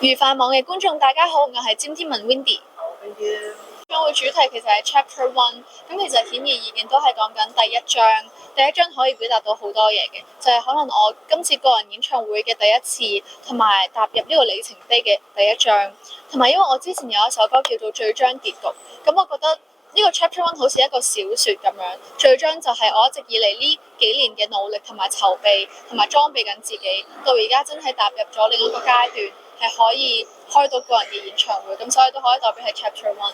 愉快網嘅觀眾，大家好，我係詹天文 Windy。演唱會主題其實係 Chapter One，咁其實顯而易見都係講緊第一章。第一章可以表達到好多嘢嘅，就係可能我今次個人演唱會嘅第一次，同埋踏入呢個里程碑嘅第一章。同埋因為我之前有一首歌叫做《最章結局》，咁我覺得呢個 Chapter One 好似一個小説咁樣，最章就係我一直以嚟呢幾年嘅努力同埋籌備同埋裝備緊自己，到而家真係踏入咗另一個階段，係可以開到個人嘅演唱會，咁所以都可以代表係 Chapter One。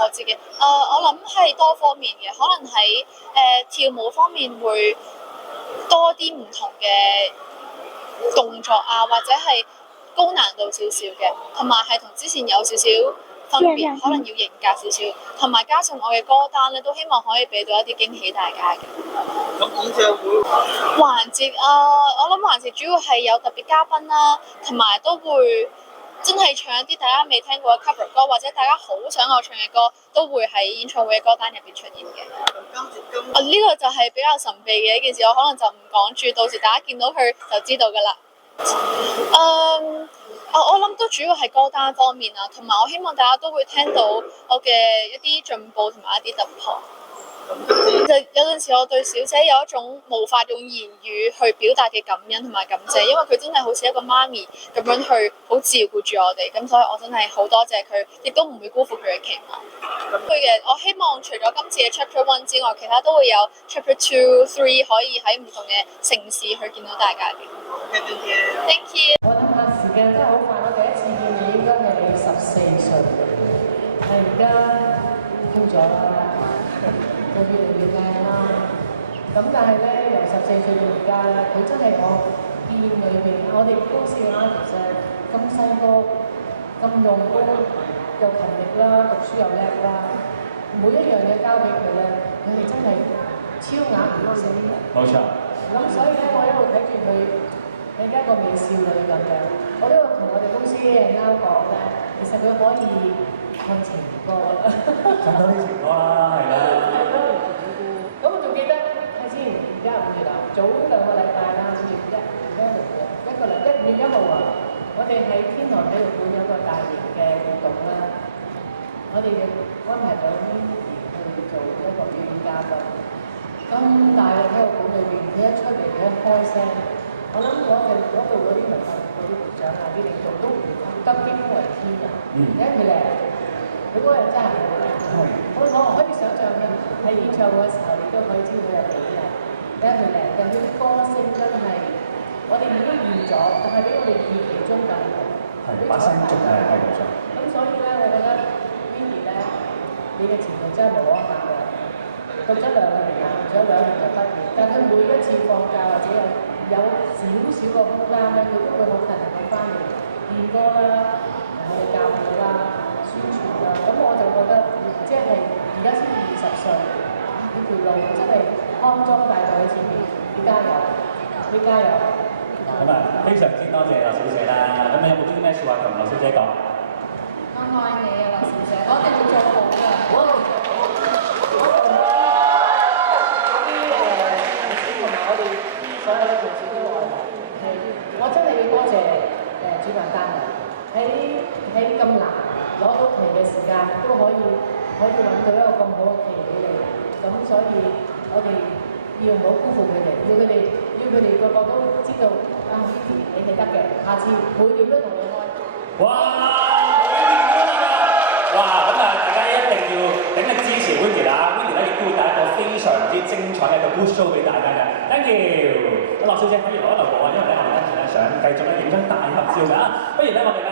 我自己，我諗係多方面嘅，可能喺跳舞方面會多啲唔同嘅動作啊，或者係高難度少少嘅，同埋係同之前有少少分別，可能要嚴格少少，同埋加上我嘅歌單咧，都希望可以俾到一啲驚喜大家嘅。咁演唱會環節我諗環節主要係有特別嘉賓啦，同埋都會真係唱一啲大家未聽過嘅 cover 歌，或者大家好想我唱嘅歌，都會喺演唱會嘅歌單入邊出現嘅。呢個就係比較神秘嘅一件事，我可能就唔講住，到時大家見到佢就知道㗎啦。我諗都主要係歌單方面啊，同埋我希望大家都會聽到我嘅一啲進步同埋一啲突破。就有陣時我對小姐有一種無法用言語去表達嘅感恩同埋感謝，因為佢真係好似一個媽咪咁樣去好照顧住我哋，咁所以我真係好多謝佢，亦都唔會辜負佢嘅期望。我希望除咗今次嘅 Chapter One 之外，其他都會有 Chapter Two、Three 可以喺唔同嘅城市去見到大家嘅。Thank you。我諗下時間真係好快，我第一次見你應該係你14歲，但係而家高咗啦。就越嚟越靚啦，咁但係咧由14歲到而家咧，佢真係我見裏邊，我哋公司嘅 artist 咁細個咁用功又勤力啦，讀書又叻啦，每一樣嘢交俾佢咧，佢係真係超額完成嘅。冇錯。咁所以咧，我一路睇住佢，你而家個美少女咁樣，我都同我哋公司嘅啱講咧，其實佢可以唱情歌啦。唱多啲情歌啦，係啦。咁我仲記得睇先，而家5月啦，早2個禮拜啦，5月1月1號啊，我哋喺天堂體育館有個大型嘅活動啦，我哋安排咗去做一個表演嘉賓。咁大嘅體育館裏邊，佢一出嚟，佢一開聲，我諗嗰度嗰啲文化嗰啲局長啊、啲領導都唔得驚為天人，因為佢靚，佢嗰人真係好靚。我可以想象嘅喺演唱會嘅時候，你都可以知道佢有幾靚，因為佢靚，但佢啲歌聲真係我哋已經預咗，但係比我哋預期中更好。係，把聲仲係冇錯。咁所以咧，我覺得 Windy 咧，你嘅前途真係無可限量。讀咗2年啦，仲有2年就畢業，但佢每一次放假或者有少少個空間咧，佢都會好勤力咁翻嚟練歌啦，我哋教佢啦、宣傳啦，咁我就覺得即係而家先20歲，呢條路真係康莊大道喺前面，你加油，你加油！咁啊，非常之多謝劉小姐啦。咁你有冇啲咩説話同劉小姐講？我愛你啊，劉小姐，我哋會做好㗎，我哋會做好。所有嘅同事都愛係，我真係要多謝主辦單位喺咁難攞到期嘅時間，都可以揾到一個咁好嘅期俾你。咁所以我哋要唔好辜負佢哋，要佢哋個個都知道啊 Windy 你係得嘅，下次每年都同你開。哇！每年都得啊！哇！咁啊，大家一定要鼎力支持 Windy 啦。Windy 咧亦都會帶一個非常之精彩嘅一個 good show 俾大家嘅。Thank you。樂小姐可以留一留步啊，因為咧我哋跟住咧想繼續咧影張大合照㗎。不如咧我哋咧。